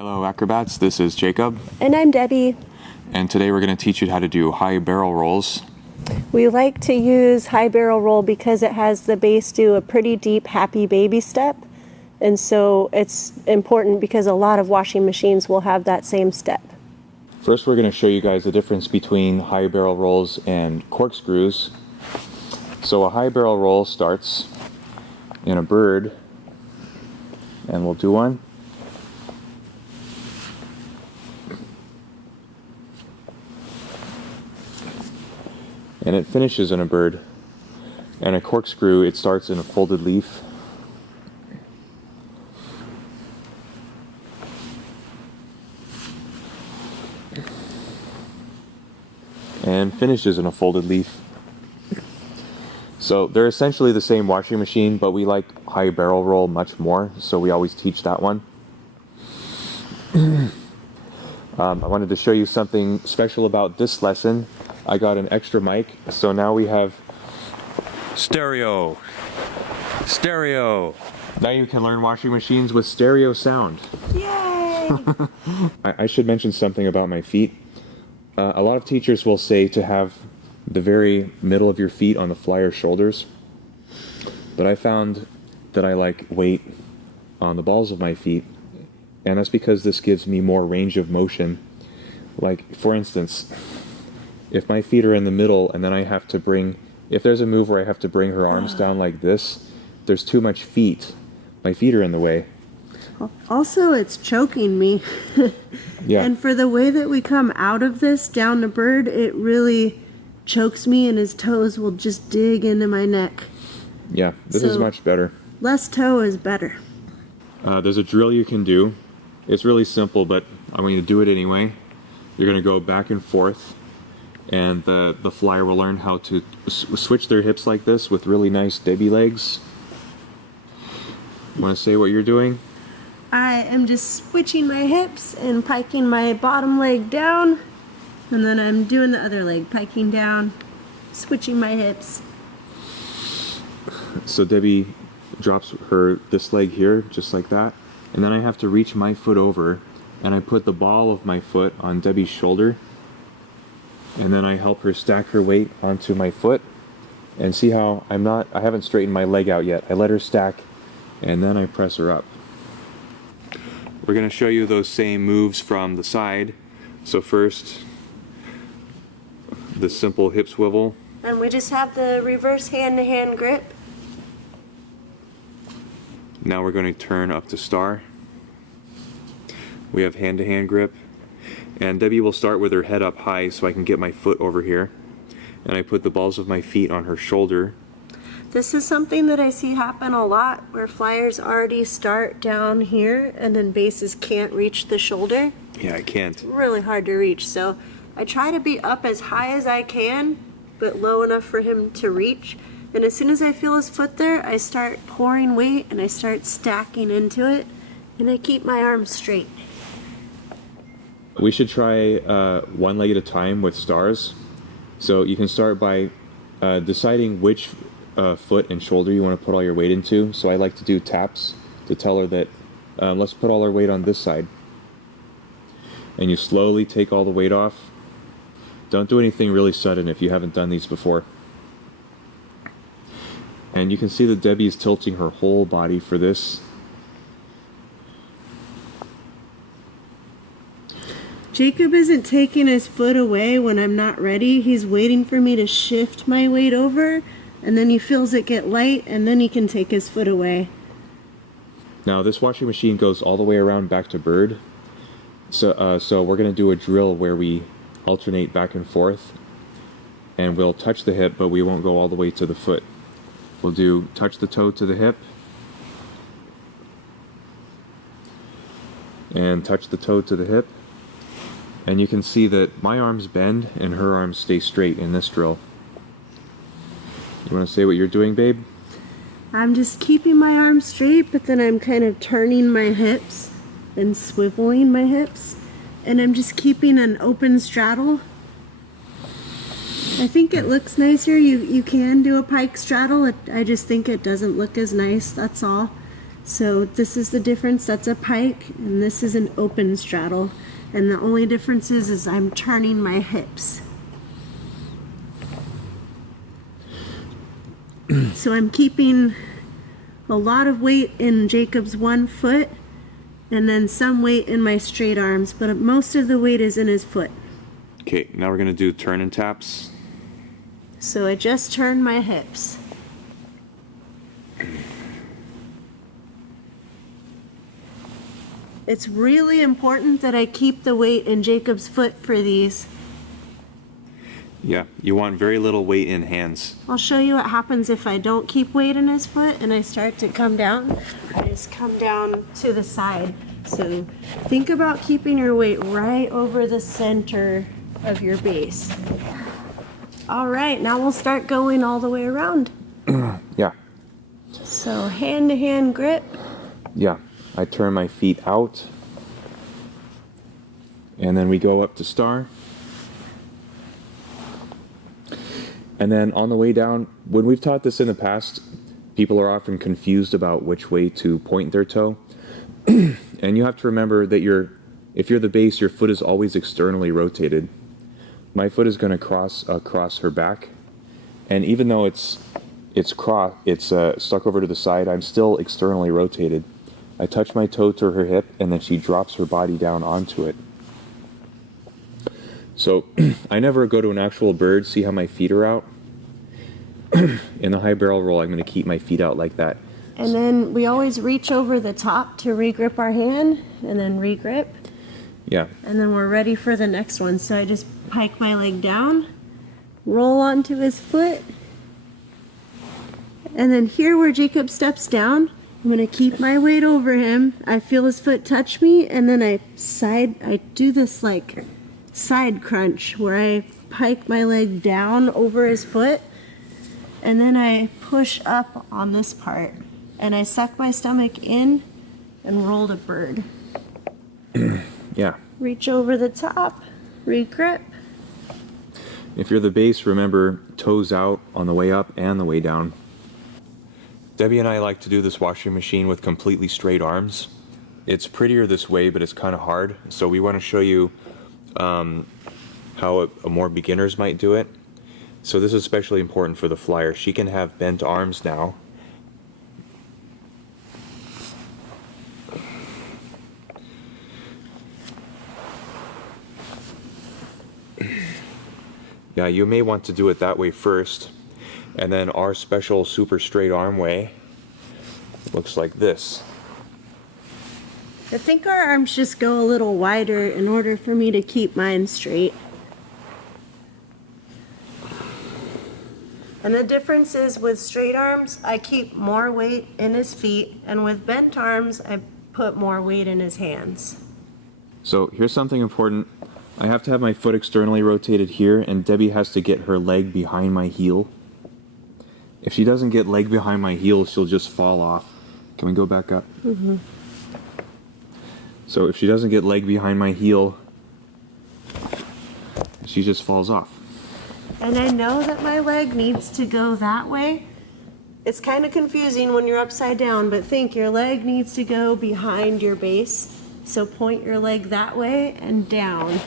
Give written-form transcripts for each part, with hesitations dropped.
Hello acrobats, this is Jacob. And I'm Debbie. And today we're going to teach you how to do high barrel rolls. We like to use high barrel roll because it has the base do a pretty deep happy baby step. And so it's important because a lot of washing machines will have that same step. First we're going to show you guys the difference between high barrel rolls and corkscrews. So a high barrel roll starts in a bird, and we'll do one. And it finishes in a bird. And a corkscrew, it starts in a folded leaf. And finishes in a folded leaf. So they're essentially the same washing machine, but we like high barrel roll much more, so we always teach that one. I wanted to show you something special about this lesson. I got an extra mic, so now we have stereo. Now you can learn washing machines with stereo sound. Yay! I should mention something about my feet. A lot of teachers will say to have the very middle of your feet on the flyer shoulders, but I found that I like weight on the balls of my feet, and that's because this gives me more range of motion. Like, for instance, if my feet are in the middle and then I have to bring, if there's a move where I have to bring her arms down like this, there's too much feet. My feet are in the way. Also, it's choking me. Yeah. And for the way that we come out of this down the bird, it really chokes me and his toes will just dig into my neck. Yeah, this is much better. Less toe is better. There's a drill you can do. It's really simple, but I'm going to do it anyway. You're going to go back and forth, and the flyer will learn how to switch their hips like this with really nice Debbie legs. Want to say what you're doing? I am just switching my hips and piking my bottom leg down, and then I'm doing the other leg, piking down, switching my hips. So Debbie drops this leg here, just like that, and then I have to reach my foot over, and I put the ball of my foot on Debbie's shoulder, and then I help her stack her weight onto my foot. And see how I haven't straightened my leg out yet. I let her stack, and then I press her up. We're going to show you those same moves from the side. So first, the simple hip swivel. And we just have the reverse hand-to-hand grip. Now we're going to turn up to star. We have hand-to-hand grip. And Debbie will start with her head up high so I can get my foot over here. And I put the balls of my feet on her shoulder. This is something that I see happen a lot, where flyers already start down here and then bases can't reach the shoulder. Yeah, I can't. It's really hard to reach, so I try to be up as high as I can, but low enough for him to reach. And as soon as I feel his foot there, I start pouring weight and I start stacking into it, and I keep my arms straight. We should try one leg at a time with stars. So you can start by deciding which foot and shoulder you want to put all your weight into. So I like to do taps to tell her that let's put all our weight on this side. And you slowly take all the weight off. Don't do anything really sudden if you haven't done these before. And you can see that Debbie is tilting her whole body for this. Jacob isn't taking his foot away when I'm not ready. He's waiting for me to shift my weight over, and then he feels it get light, and then he can take his foot away. Now this washing machine goes all the way around back to bird. So we're going to do a drill where we alternate back and forth, and we'll touch the hip, but we won't go all the way to the foot. We'll do touch the toe to the hip, and touch the toe to the hip. And you can see that my arms bend and her arms stay straight in this drill. You want to say what you're doing, babe? I'm just keeping my arms straight, but then I'm kind of turning my hips and swiveling my hips. And I'm just keeping an open straddle. I think it looks nicer. You can do a pike straddle. I just think it doesn't look as nice, that's all. So this is the difference. That's a pike, and this is an open straddle. And the only difference is I'm turning my hips. So I'm keeping a lot of weight in Jacob's one foot and then some weight in my straight arms, but most of the weight is in his foot. Okay, now we're going to do turn and taps. So I just turn my hips. It's really important that I keep the weight in Jacob's foot for these. Yeah, you want very little weight in hands. I'll show you what happens if I don't keep weight in his foot and I start to come down. I just come down to the side. So think about keeping your weight right over the center of your base. All right, now we'll start going all the way around. Yeah. So hand-to-hand grip. Yeah, I turn my feet out. And then we go up to star. And then on the way down, when we've taught this in the past, people are often confused about which way to point their toe. And you have to remember that if you're the base, your foot is always externally rotated. My foot is going to cross across her back. And even though it's stuck over to the side, I'm still externally rotated. I touch my toe to her hip, and then she drops her body down onto it. So I never go to an actual bird, see how my feet are out. In the high barrel roll, I'm going to keep my feet out like that. And then we always reach over the top to regrip our hand, and then regrip. Yeah. And then we're ready for the next one. So I just pike my leg down, roll onto his foot, and then here where Jacob steps down, I'm going to keep my weight over him. I feel his foot touch me, and then I do this like side crunch where I pike my leg down over his foot, and then I push up on this part, and I suck my stomach in and roll to bird. Yeah. Reach over the top, regrip. If you're the base, remember toes out on the way up and the way down. Debbie and I like to do this washing machine with completely straight arms. It's prettier this way, but it's kind of hard. So we want to show you how a more beginners might do it. So this is especially important for the flyer. She can have bent arms now. Yeah, you may want to do it that way first, and then our special super straight arm way looks like this. I think our arms just go a little wider in order for me to keep mine straight. And the difference is with straight arms, I keep more weight in his feet, and with bent arms, I put more weight in his hands. So here's something important. I have to have my foot externally rotated here, and Debbie has to get her leg behind my heel. If she doesn't get leg behind my heel, she'll just fall off. Can we go back up? Mm-hmm. So if she doesn't get leg behind my heel, she just falls off. And I know that my leg needs to go that way. It's kind of confusing when you're upside down, but think your leg needs to go behind your base. So point your leg that way and down.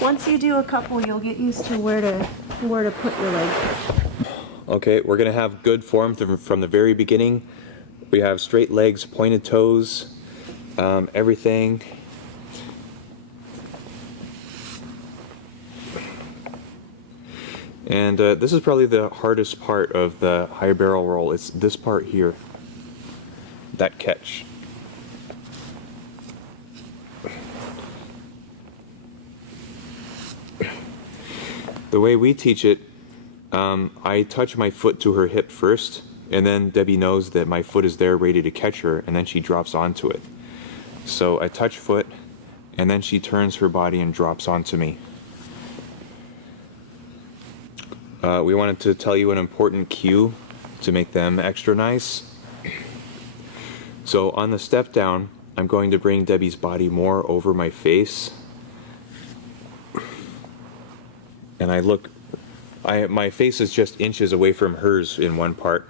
Once you do a couple, you'll get used to where to put your leg. Okay, we're gonna have good form from the very beginning. We have straight legs, pointed toes, everything. And this is probably the hardest part of the high barrel roll. It's this part here, that catch. The way we teach it, I touch my foot to her hip first, and then Debbie knows that my foot is there ready to catch her, and then she drops onto it. So I touch foot, and then she turns her body and drops onto me. We wanted to tell you an important cue to make them extra nice. So on the step down, I'm going to bring Debbie's body more over my face. And my face is just inches away from hers in one part.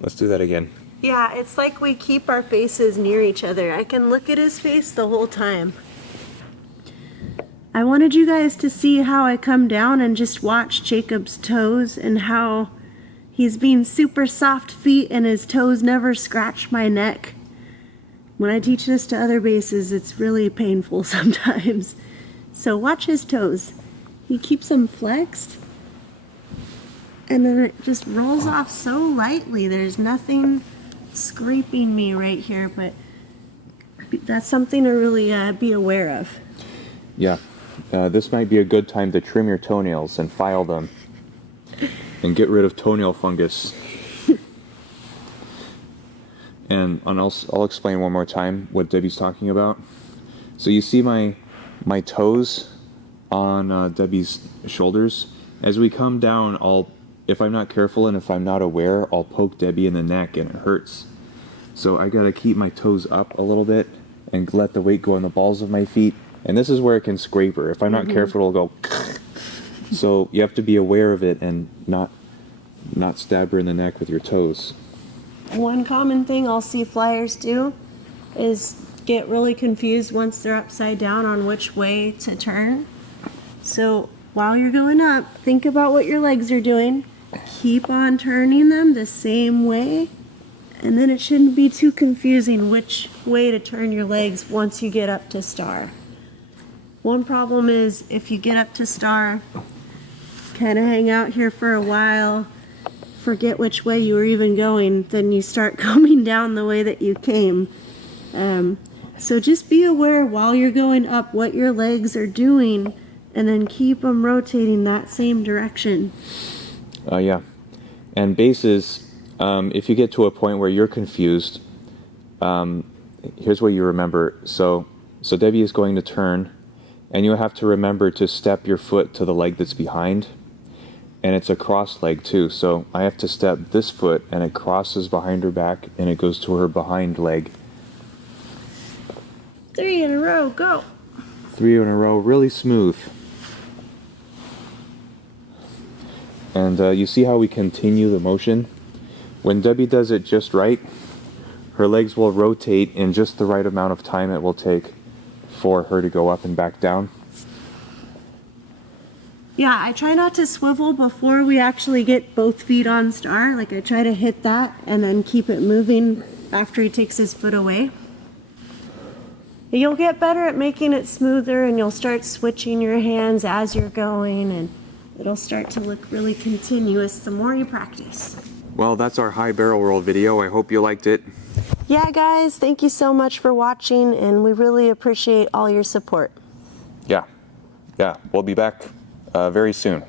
Let's do that again. Yeah, it's like we keep our faces near each other. I can look at his face the whole time. I wanted you guys to see how I come down and just watch Jacob's toes and how he's being super soft feet and his toes never scratch my neck. When I teach this to other bases, it's really painful sometimes. So watch his toes. He keeps them flexed, and then it just rolls off so lightly. There's nothing scraping me right here, but that's something to really be aware of. Yeah, this might be a good time to trim your toenails and file them and get rid of toenail fungus. And I'll explain one more time what Debbie's talking about. So you see my toes on Debbie's shoulders. As we come down, if I'm not careful and if I'm not aware, I'll poke Debbie in the neck and it hurts. So I gotta keep my toes up a little bit and let the weight go on the balls of my feet. And this is where it can scrape her. If I'm not careful, it'll go. So you have to be aware of it and not stab her in the neck with your toes. One common thing I'll see flyers do is get really confused once they're upside down on which way to turn. So while you're going up, think about what your legs are doing. Keep on turning them the same way, and then it shouldn't be too confusing which way to turn your legs once you get up to star. One problem is if you get up to star, kind of hang out here for a while, forget which way you were even going, then you start coming down the way that you came. So just be aware while you're going up what your legs are doing, and then keep them rotating that same direction. Yeah. And bases, if you get to a point where you're confused, here's what you remember. So Debbie is going to turn, and you have to remember to step your foot to the leg that's behind. And it's a cross leg too. So I have to step this foot and it crosses behind her back and it goes to her behind leg. 3 in a row, go. 3 in a row, really smooth. And you see how we continue the motion? When Debbie does it just right, her legs will rotate in just the right amount of time it will take for her to go up and back down. Yeah, I try not to swivel before we actually get both feet on star. Like I try to hit that and then keep it moving after he takes his foot away. You'll get better at making it smoother, and you'll start switching your hands as you're going, and it'll start to look really continuous the more you practice. Well, that's our high barrel roll video. I hope you liked it. Yeah, guys, thank you so much for watching, and we really appreciate all your support. Yeah, we'll be back very soon.